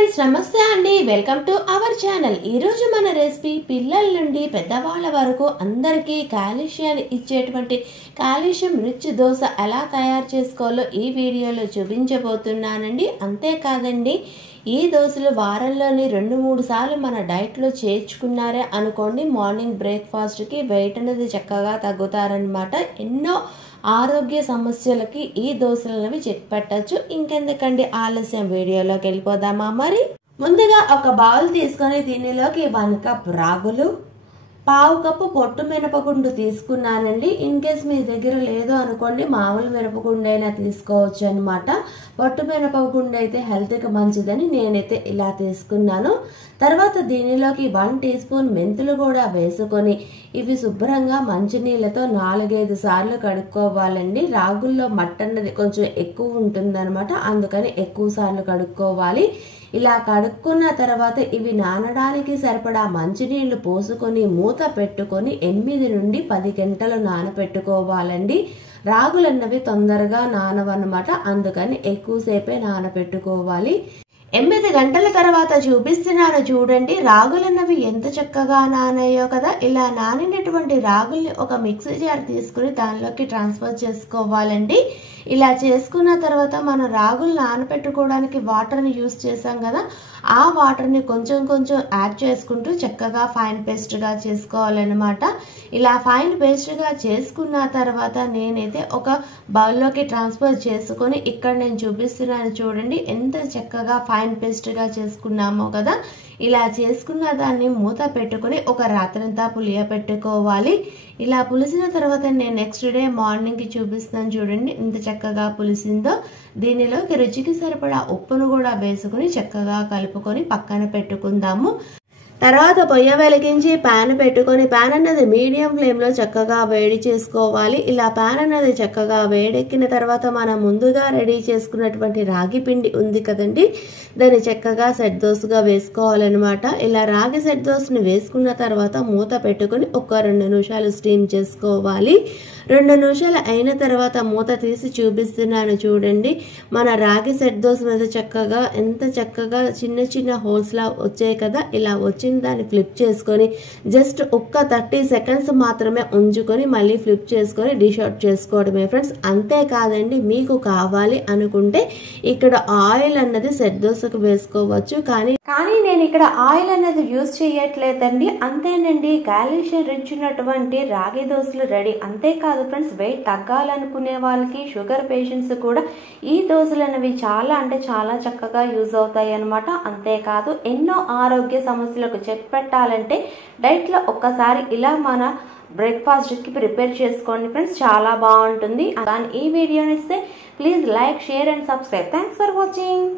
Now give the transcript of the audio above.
Friends నమస్తే అండి welcome to our channel. ఈ రోజు మన రెసిపీ పిల్లల నుండి పెద్దవాళ్ళ వరకు అందరికీ కాల్షియాన్ని ఇచ్చేటువంటి కాల్షియం రిచ్ దోశ ఎలా తయారు చేసుకోవాలో ఈ వీడియోలో చూపించబోతున్నానండి। అంతేకాదండి ఈ దోశలు వారంలోని 2-3 సార్లు మన డైట్లో చేర్చుకున్నారే అనుకోండి మార్నింగ్ బ్రేక్ఫాస్ట్కి వెయిట్ అనేది చక్కగా తగ్గుతారనమాట। ఎన్నో ఆరోగ్య సమస్యలకి ఈ దోశలవి చెక్ పెట్టచ్చు। ఇంకెందుకండి ఆలస్యం వీడియోలోకి వెళ్ళిపోదామా। మరి ముందుగా ఒక బౌల్ తీసుకొని దీనిలోకి 1 కప్ రాగులు, 1/2 కప్పు పొట్టు మినపగుండు తీసుకున్నానండి। ఇన్ కేస్ మీ దగ్గర లేదు అనుకోండి మామూలు మినపగుండు అయినా తీసుకోవచ్చు అనమాట। పొట్టు మినపగుండు అయితే హెల్త్కి మంచిదని నేనైతే ఇలా తీసుకున్నాను। తర్వాత దీనిలోకి 1 టీ స్పూన్ మెంతులు కూడా వేసుకొని ఇవి శుభ్రంగా మంచినీళ్ళతో 4-5 సార్లు కడుక్కోవాలండి। రాగుల్లో మట్టి అన్నది కొంచెం ఎక్కువ ఉంటుందన్నమాట, అందుకని ఎక్కువ సార్లు కడుక్కోవాలి। ఇలా కడుక్కున్న తర్వాత ఇవి నానడానికి సరిపడా మంచినీళ్లు పోసుకొని మూత పెట్టుకొని 8 నుండి 10 గంటలు నానపెట్టుకోవాలండి। రాగులన్నవి తొందరగా నానవన్నమాట, అందుకని ఎక్కువసేపే నానపెట్టుకోవాలి। 8 గంటల తర్వాత చూపిస్తున్నాను చూడండి, రాగులన్నవి ఎంత చక్కగా నానాయో కదా। ఇలా నానినటువంటి రాగుల్ని ఒక మిక్సీ జార్ తీసుకుని దానిలోకి ట్రాన్స్ఫర్ చేసుకోవాలండి। ఇలా చేసుకున్న తర్వాత మనం రాగులు నానపెట్టుకోవడానికి వాటర్ని యూస్ చేసాం కదా, ఆ వాటర్ని కొంచెం కొంచెం యాడ్ చేసుకుంటూ చక్కగా ఫైన్ పేస్ట్గా చేసుకోవాలన్నమాట। ఇలా ఫైన్ పేస్ట్గా చేసుకున్న తర్వాత నేనైతే ఒక బౌల్లోకి ట్రాన్స్ఫర్ చేసుకొని ఇక్కడ నేను చూపిస్తున్నాను చూడండి ఎంత చక్కగా ఫైన్ పేస్ట్గా చేసుకున్నామో కదా। ఇలా చేసుకున్న దాన్ని మూత పెట్టుకొని ఒక రాత్రంతా పులియ పెట్టుకోవాలి। ఇలా పులిసిన తర్వాత నేను నెక్స్ట్ డే మార్నింగ్కి చూపిస్తున్నాను చూడండి ఎంత చక్కగా పులిసిందో। దీనిలోకి రుచికి సరిపడా ఉప్పును కూడా వేసుకుని చక్కగా కలుపుకొని పక్కన పెట్టుకుందాము। తర్వాత పొయ్య వెలిగించి ప్యాన్ పెట్టుకొని ప్యాన్ అన్నది మీడియం ఫ్లేమ్లో చక్కగా వేడి చేసుకోవాలి। ఇలా ప్యాన్ అన్నది చక్కగా వేడెక్కిన తర్వాత మనం ముందుగా రెడీ చేసుకున్నటువంటి రాగి పిండి ఉంది కదండి, దాన్ని చక్కగా సెట్ దోశగా వేసుకోవాలన్నమాట। ఇలా రాగి సెట్ దోశని వేసుకున్న తర్వాత మూత పెట్టుకొని ఒక 2 నిమిషాలు స్టీమ్ చేసుకోవాలి। 2 నిమిషాలు అయిన తర్వాత మూత తీసి చూపిస్తున్నాను చూడండి, మన రాగి సెట్ దోశ మీద చక్కగా ఎంత చక్కగా చిన్న చిన్న హోల్స్ లా వచ్చాయి కదా। ఇలా వచ్చిన దాన్ని ఫ్లిప్ చేసుకొని జస్ట్ ఒక్క 30 సెకండ్స్ మాత్రమే ఉంచుకొని మళ్ళీ ఫ్లిప్ చేసుకొని డిష్ అవుట్ చేసుకోవడమే ఫ్రెండ్స్। అంతేకాదండి మీకు కావాలి అనుకుంటే ఇక్కడ ఆయిల్ అన్నది సెట్ దోశకు వేసుకోవచ్చు, కానీ నేను ఇక్కడ ఆయిల్ అన్నది యూజ్ చేయట్లేదండి। అంతేనండి కాల్షియం రిచ్ ఉన్నటువంటి రాగి దోశలు రెడీ। అంతేకాదు ఫ్రెండ్స్ వెయిట్ తగ్గాలనుకునే వాళ్ళకి షుగర్ పేషెంట్స్ కూడా ఈ దోశలు అనేవి చాలా అంటే చాలా చక్కగా యూజ్ అవుతాయి అనమాట। అంతేకాదు ఎన్నో ఆరోగ్య సమస్యలకు చెక్ పెట్టాలంటే డైట్లో ఒక్కసారి ఇలా మన బ్రేక్ఫాస్ట్కి ప్రిపేర్ చేసుకోండి ఫ్రెండ్స్, చాలా బాగుంటుంది। కానీ ఈ వీడియోని ఇస్తే please like, share and subscribe. Thanks for watching.